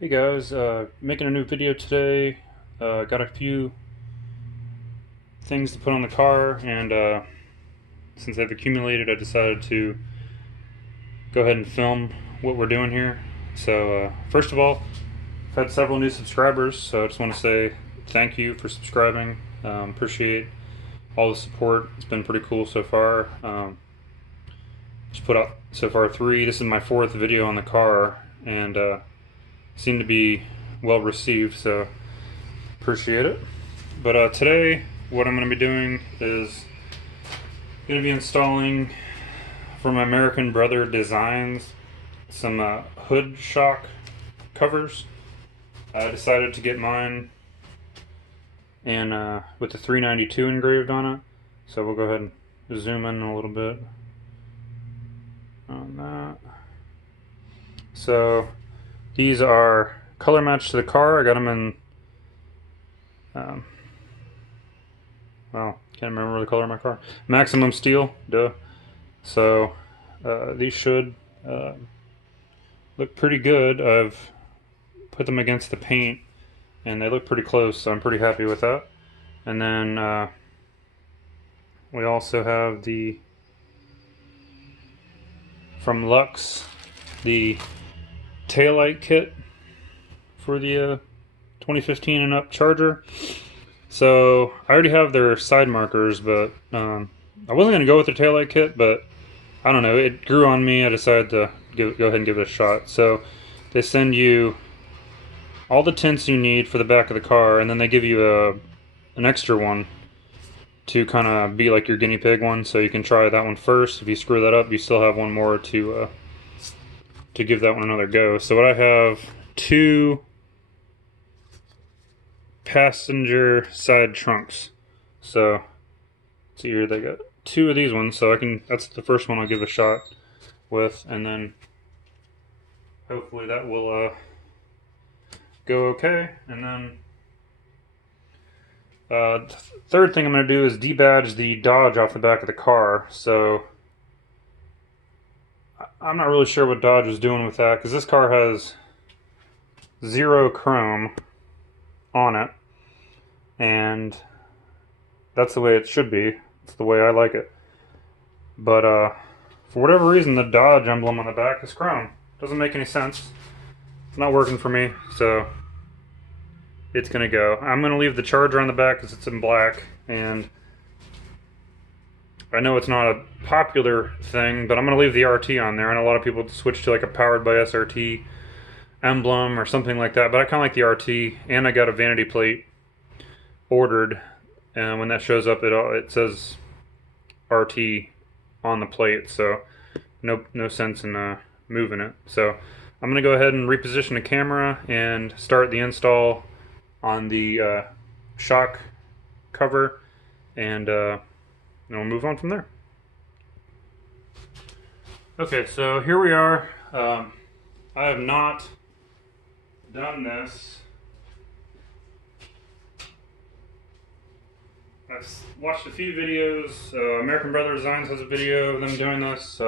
Hey guys, making a new video today. Got a few things to put on the car, and since they've accumulated, I decided to go ahead and film what we're doing here. So, first of all, I've had several new subscribers, so I just want to say thank you for subscribing. Appreciate all the support. It's been pretty cool so far. Just put out so far 3. This is my 4th video on the car, and seem to be well received, so appreciate it. But today, what I'm going to be doing is going to be installing from American Brother Designs some hood shock covers. I decided to get mine and with the 392 engraved on it. So we'll go ahead and zoom in a little bit on that. So these are color matched to the car. I got them in well, can't remember the color of my car. Maximum steel, duh. So these should look pretty good. I've put them against the paint, and they look pretty close, so I'm pretty happy with that. And then we also have the from Luxe, the Taillight kit for the 2015 and up Charger. So I already have their side markers, but I wasn't going to go with the taillight kit, but I don't know, it grew on me. I decided to go ahead and give it a shot. So they send you all the tints you need for the back of the car, and then they give you an extra one to kind of be like your guinea pig one, so you can try that one first. If you screw that up, you still have one more to give that one another go. So what I have, 2 passenger side trunks. So let's see here, they got 2 of these ones, so that's the first one I'll give a shot with, and then hopefully that will go okay. And then the third thing I'm going to do is debadge the Dodge off the back of the car. So I'm not really sure what Dodge was doing with that, because this car has 0 chrome on it, and that's the way it should be. It's the way I like it. But for whatever reason, the Dodge emblem on the back is chrome. Doesn't make any sense. It's not working for me, so it's gonna go. I'm gonna leave the Charger on the back because it's in black, and I know it's not a popular thing, but I'm gonna leave the RT on there. I know a lot of people switch to like a powered by SRT emblem or something like that, but I kind of like the RT, and I got a vanity plate ordered, and when that shows up, it says RT on the plate, so no sense in moving it. So I'm gonna go ahead and reposition the camera and start the install on the shock cover, and we'll move on from there. Okay, so here we are. I have not done this. I've watched a few videos. American Brother Designs has a video of them doing this.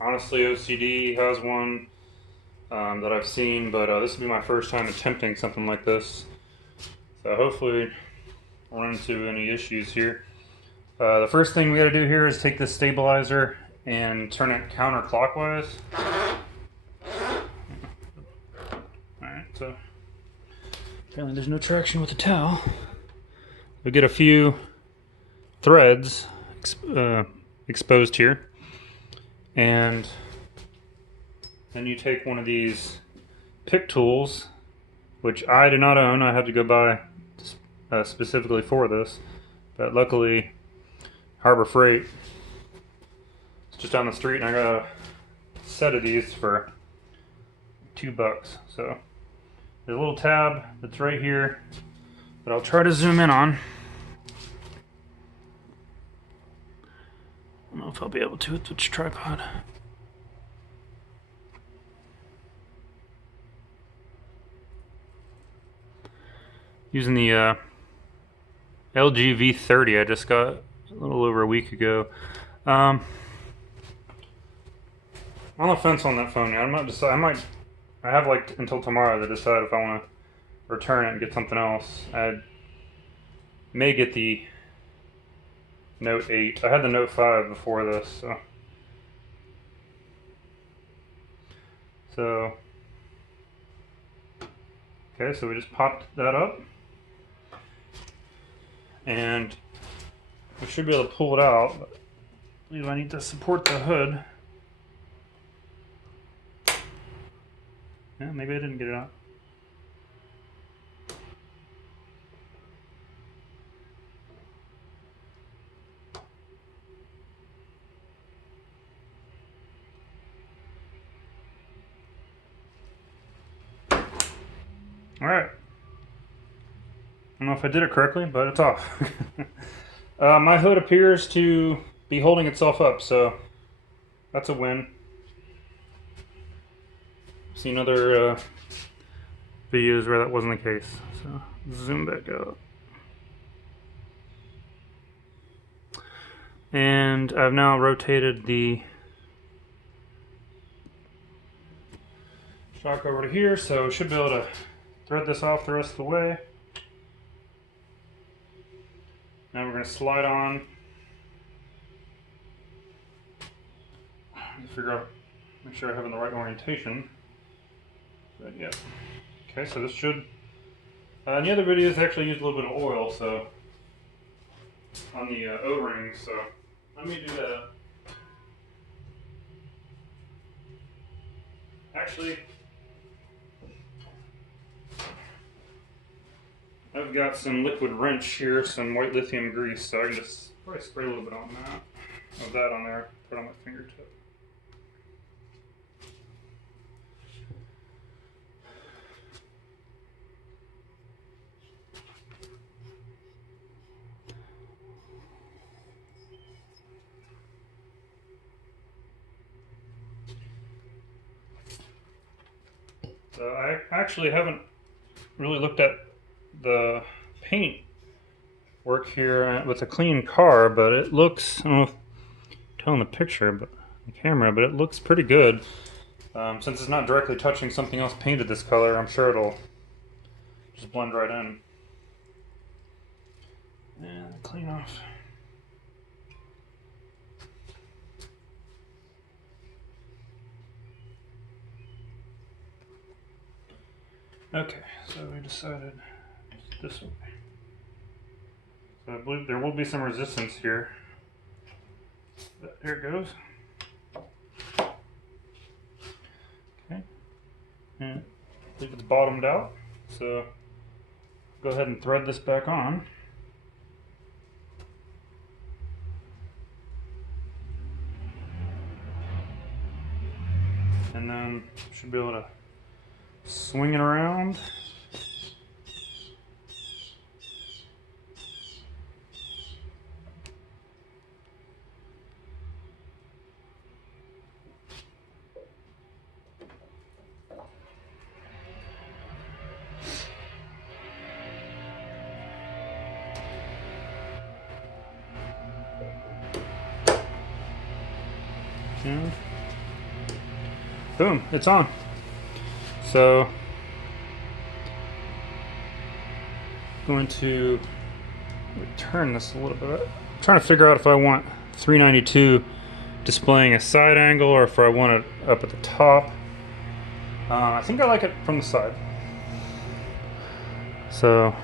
Honestly, OCD has one that I've seen, but this will be my first time attempting something like this. So hopefully I won't run into any issues here. The first thing we got to do here is take this stabilizer and turn it counterclockwise. Alright, so apparently there's no traction with the towel. We'll get a few threads exposed here, and then you take one of these pick tools, which I do not own. I had to go buy specifically for this, but luckily Harbor Freight is just down the street, and I got a set of these for $2. So there's a little tab that's right here that I'll try to zoom in on. I don't know if I'll be able to with which tripod. Using the LG V30 I just got a little over a week ago. I'm on the fence on that phone. I might I have like until tomorrow to decide if I want to return it and get something else. I may get the Note 8. I had the Note 5 before this, so okay, so we just popped that up, and we should be able to pull it out. But I believe I need to support the hood. Yeah, maybe I didn't get it out. Alright. I don't know if I did it correctly, but it's off. My hood appears to be holding itself up, so that's a win. Seen other videos where that wasn't the case. So zoom back out. And I've now rotated the shock over to here, so we should be able to thread this off the rest of the way. Now we're going to slide on. Figure out, make sure I have in the right orientation. But yeah. Okay, so this should. In the other videos, I actually used a little bit of oil, so on the O-rings. So let me do that. Actually, I've got some liquid wrench here, some white lithium grease, so I can just probably spray a little bit on that, of that on there, put it on my fingertip. So I actually haven't really looked at the paint work here with a clean car, but it looks, I don't know if I'm telling the picture, but the camera, but it looks pretty good. Since it's not directly touching something else painted this color, I'm sure it'll just blend right in. And clean off. Okay, so we decided this way. So I believe there will be some resistance here. But here it goes. Okay. And I believe it's bottomed out. So go ahead and thread this back on. And then should be able to swing it around. And boom, it's on. So I'm going to turn this a little bit. I'm trying to figure out if I want 392 displaying a side angle or if I want it up at the top. I think I like it from the side. So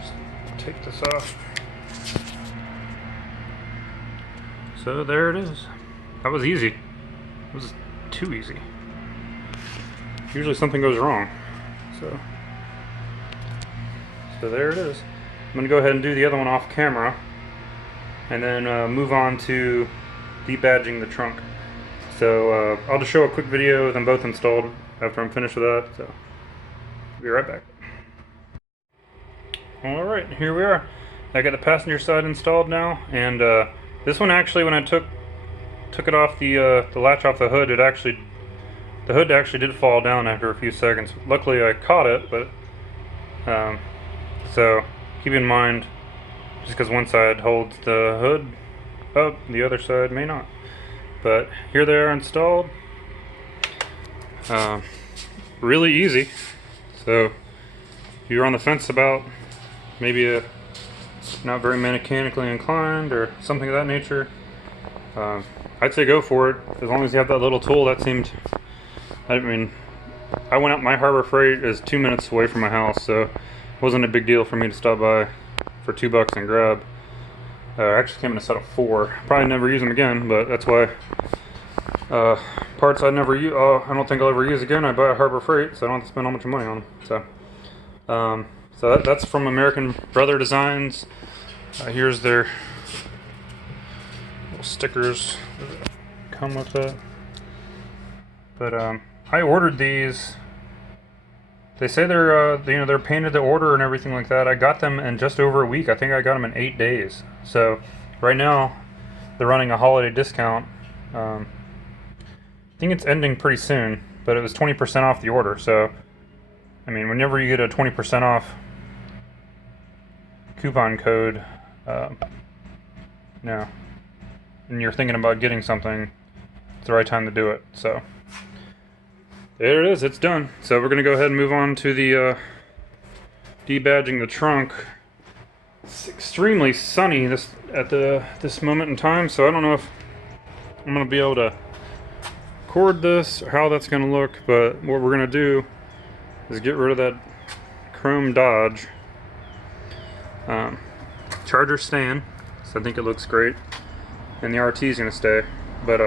just take this off. So there it is. That was easy. It was too easy. Usually something goes wrong. So there it is. I'm going to go ahead and do the other one off camera and then move on to debadging the trunk. So I'll just show a quick video of them both installed after I'm finished with that. So I'll be right back. Alright, here we are. I got the passenger side installed now, and this one actually, when I took it off the latch off the hood, the hood actually did fall down after a few seconds. Luckily I caught it, but so keep in mind, just because one side holds the hood up, the other side may not. But here they are installed, Really easy. So if you're on the fence about maybe a not very mechanically inclined or something of that nature, I'd say go for it. As long as you have that little tool, that seemed, I mean, I went out, my Harbor Freight is 2 minutes away from my house, so it wasn't a big deal for me to stop by for $2 and grab. Actually came in a set of 4. Probably never use them again, but that's why parts I never use, I don't think I'll ever use again. I buy a Harbor Freight, so I don't have to spend all much money on them. So that's from American Brother Designs. Here's their little stickers that come with it. But I ordered these. They say they're painted to order and everything like that. I got them in just over a week. I think I got them in 8 days. So right now they're running a holiday discount. I think it's ending pretty soon, but it was 20% off the order. So I mean, whenever you get a 20% off coupon code, and you're thinking about getting something, it's the right time to do it. So there it is, it's done. So we're gonna go ahead and move on to the debadging the trunk. It's extremely sunny this moment in time, so I don't know if I'm gonna be able to record this or how that's gonna look, but what we're gonna do is get rid of that chrome Dodge. Charger's staying, so I think it looks great, and the RT is gonna stay, but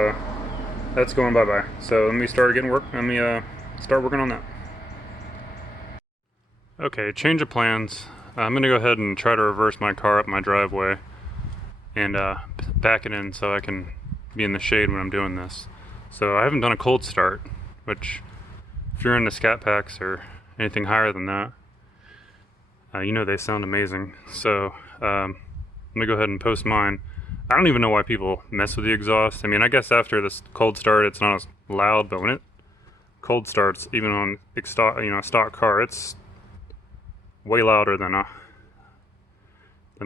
that's going bye-bye. So let me start getting work. Let me start working on that. Okay, change of plans. I'm gonna go ahead and try to reverse my car up my driveway and back it in so I can be in the shade when I'm doing this. So I haven't done a cold start, which if you're into Scat packs or anything higher than that, you know they sound amazing. So let me go ahead and post mine. I don't even know why people mess with the exhaust. I mean, I guess after this cold start, it's not as loud, but when it cold starts, even on a stock car, it's way louder than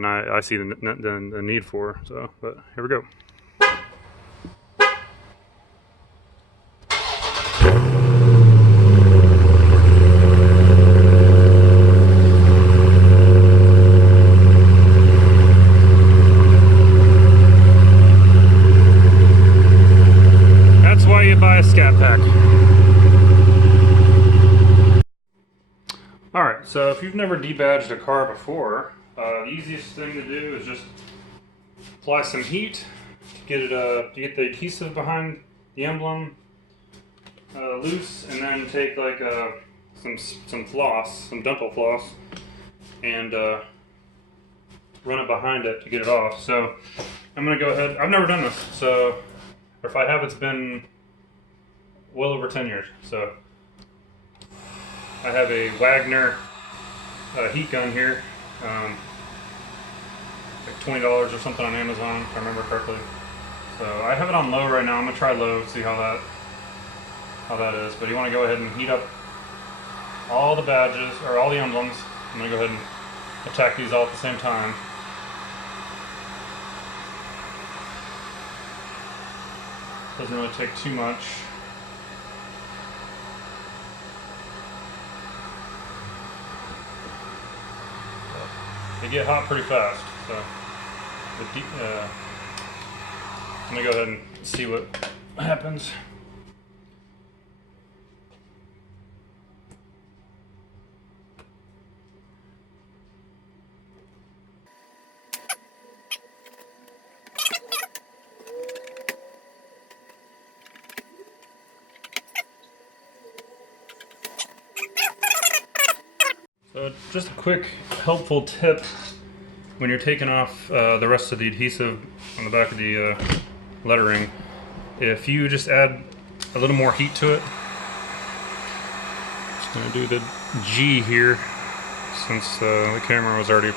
I see the need for. So, but here we go. Buy a Scat pack. Alright, so if you've never debadged a car before, the easiest thing to do is just apply some heat to get the adhesive behind the emblem loose, and then take like some floss, some dental floss, and run it behind it to get it off. So I'm gonna go ahead. I've never done this, so if I have, it's been well over 10 years. So I have a Wagner heat gun here, like $20 or something on Amazon, if I remember correctly. So I have it on low right now. I'm gonna try low, see how that is. But you want to go ahead and heat up all the badges or all the emblems. I'm gonna go ahead and attack these all at the same time. Doesn't really take too much. They get hot pretty fast, so let me go ahead and see what happens. So just a quick helpful tip when you're taking off the rest of the adhesive on the back of the lettering. If you just add a little more heat to it, just going to do the G here since the camera was already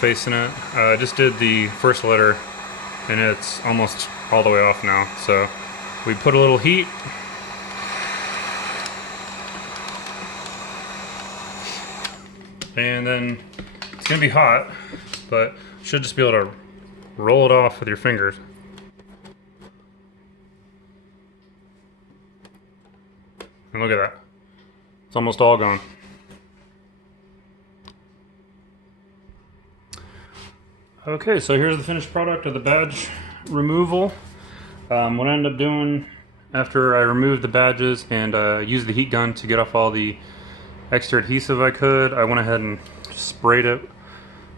facing it. I just did the first letter and it's almost all the way off now. So we put a little heat. And then it's going to be hot, but you should just be able to roll it off with your fingers. And look at that. It's almost all gone. Okay, so here's the finished product of the badge removal. What I ended up doing after I removed the badges and used the heat gun to get off all the extra adhesive I could, I went ahead and sprayed it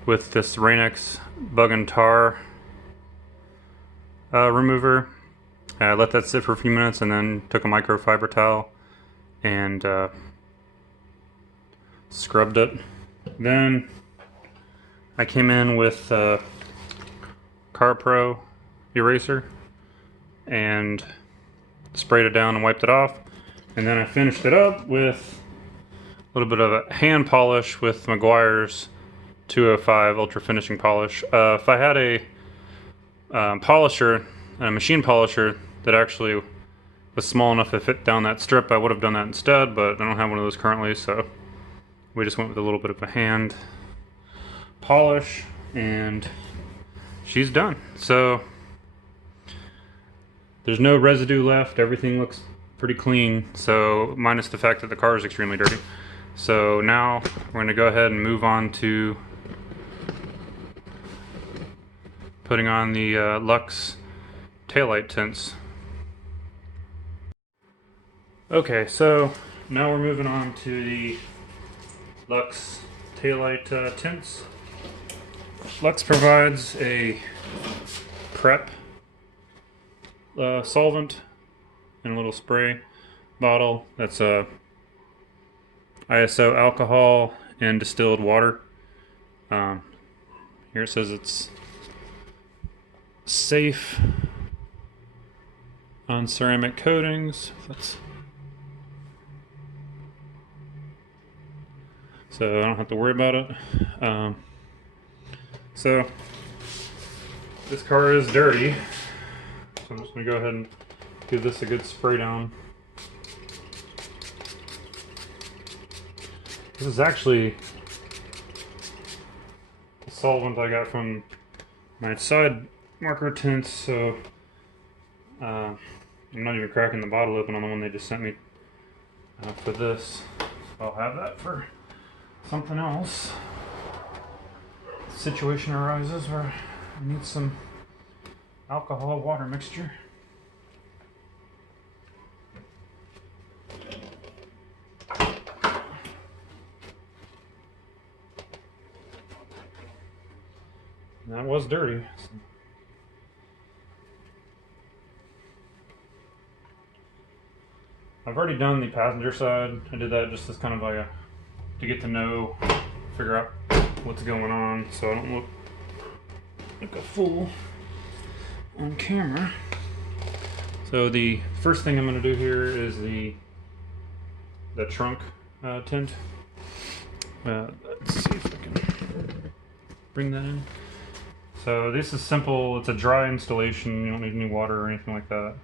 with this Rain-X bug and tar remover. I let that sit for a few minutes and then took a microfiber towel and scrubbed it. Then I came in with Car Pro eraser and sprayed it down and wiped it off. And then I finished it up with a little bit of a hand polish with Meguiar's 205 Ultra Finishing Polish. If I had a polisher, a machine polisher that actually was small enough to fit down that strip, I would have done that instead, but I don't have one of those currently, so we just went with a little bit of a hand polish, and she's done. So there's no residue left. Everything looks pretty clean, so minus the fact that the car is extremely dirty. So now we're going to go ahead and move on to putting on the Luxe Taillight Tints. Okay, so now we're moving on to the Luxe Taillight Tints. Luxe provides a prep solvent in a little spray bottle that's ISO alcohol and distilled water. Here it says it's safe on ceramic coatings. So I don't have to worry about it. So this car is dirty, so I'm just going to go ahead and give this a good spray down. This is actually the solvent I got from my side marker tints, so I'm not even cracking the bottle open on the one they just sent me for this. I'll have that for something else. Situation arises where I need some alcohol water mixture. That was dirty. I've already done the passenger side. I did that just as kind of like to get to know, figure out what's going on, so I don't look like a fool on camera. So the first thing I'm going to do here is the trunk tint. Let's see if I can bring that in. So this is simple. It's a dry installation. You don't need any water or anything like that.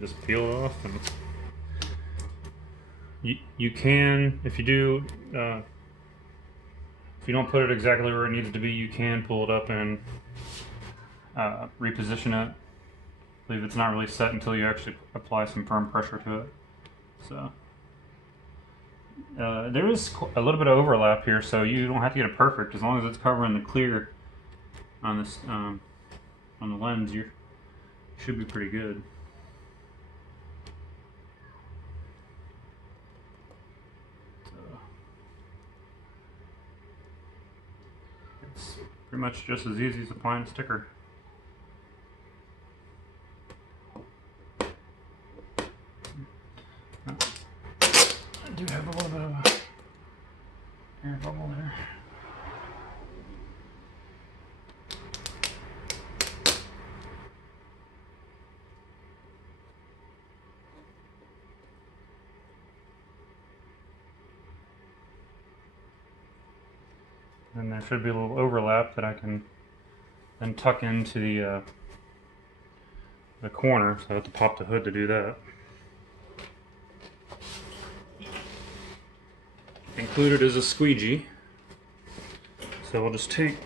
Just peel it off, and you can, if you do, if you don't put it exactly where it needs to be, you can pull it up and reposition it. I believe it's not really set until you actually apply some firm pressure to it. So there is a little bit of overlap here, so you don't have to get it perfect. As long as it's covering the clear on this on the lens, you should be pretty good. It's pretty much just as easy as applying a sticker. I do have a little bit of a air bubble there. And there should be a little overlap that I can then tuck into the corner, so I have to pop the hood to do that. Included is a squeegee, so I'll just take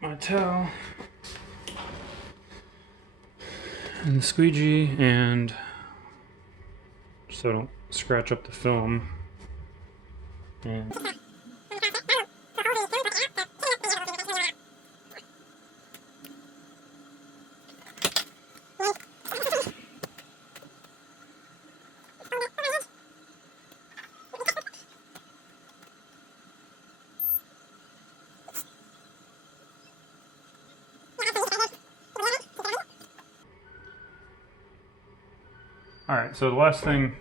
my towel and the squeegee, and so I don't scratch up the film. And alright, so the last thing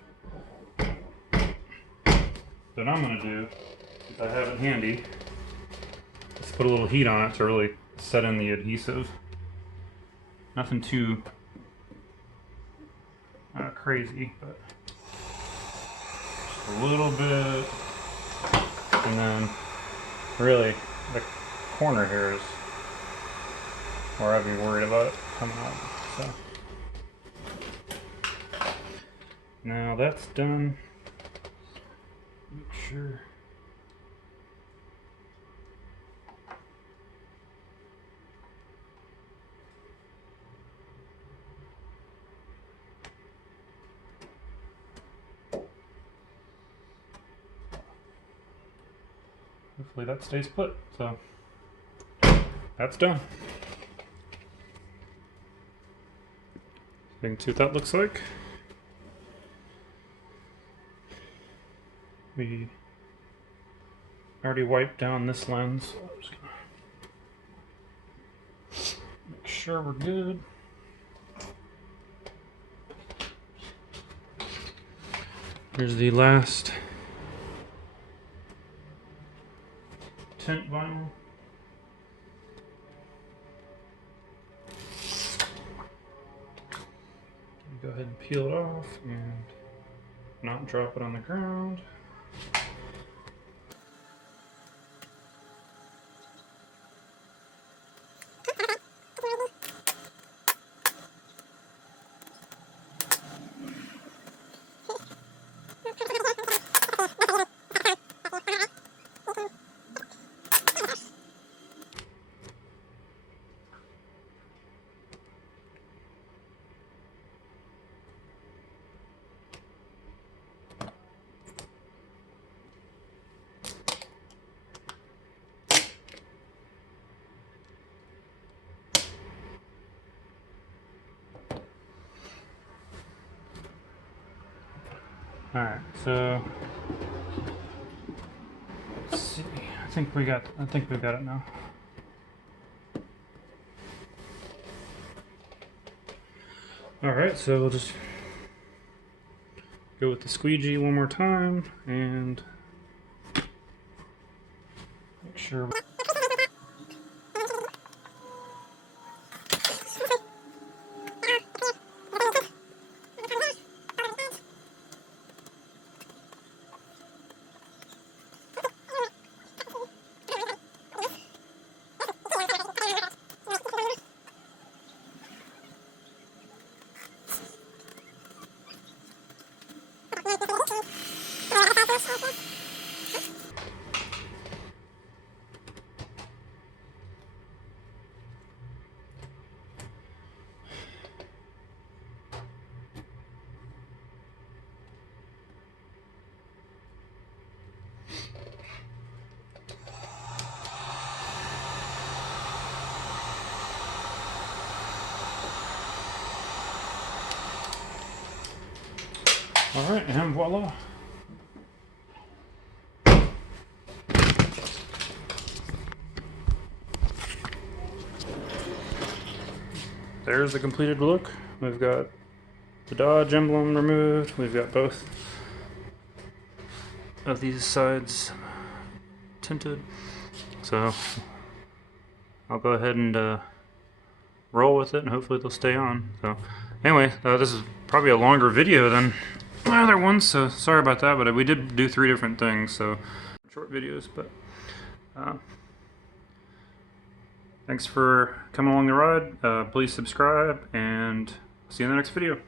that I'm going to do, if I have it handy, is put a little heat on it to really set in the adhesive. Nothing too crazy, but just a little bit. And then really the corner here is where I'd be worried about it coming out. So now that's done. Make sure. Hopefully that stays put. So that's done. You can see what that looks like. We already wiped down this lens, so I'm just gonna make sure we're good. Here's the last tint vinyl. Go ahead and peel it off and not drop it on the ground. Alright, so let's see. I think we've got it now. Alright, so we'll just go with the squeegee one more time and make sure. Alright, and voila. There's the completed look. We've got the Dodge emblem removed. We've got both of these sides tinted. So I'll go ahead and roll with it and hopefully they'll stay on. So anyway, this is probably a longer video than my other ones, so sorry about that, but we did do 3 different things, so short videos. But thanks for coming along the ride. Please subscribe and see you in the next video.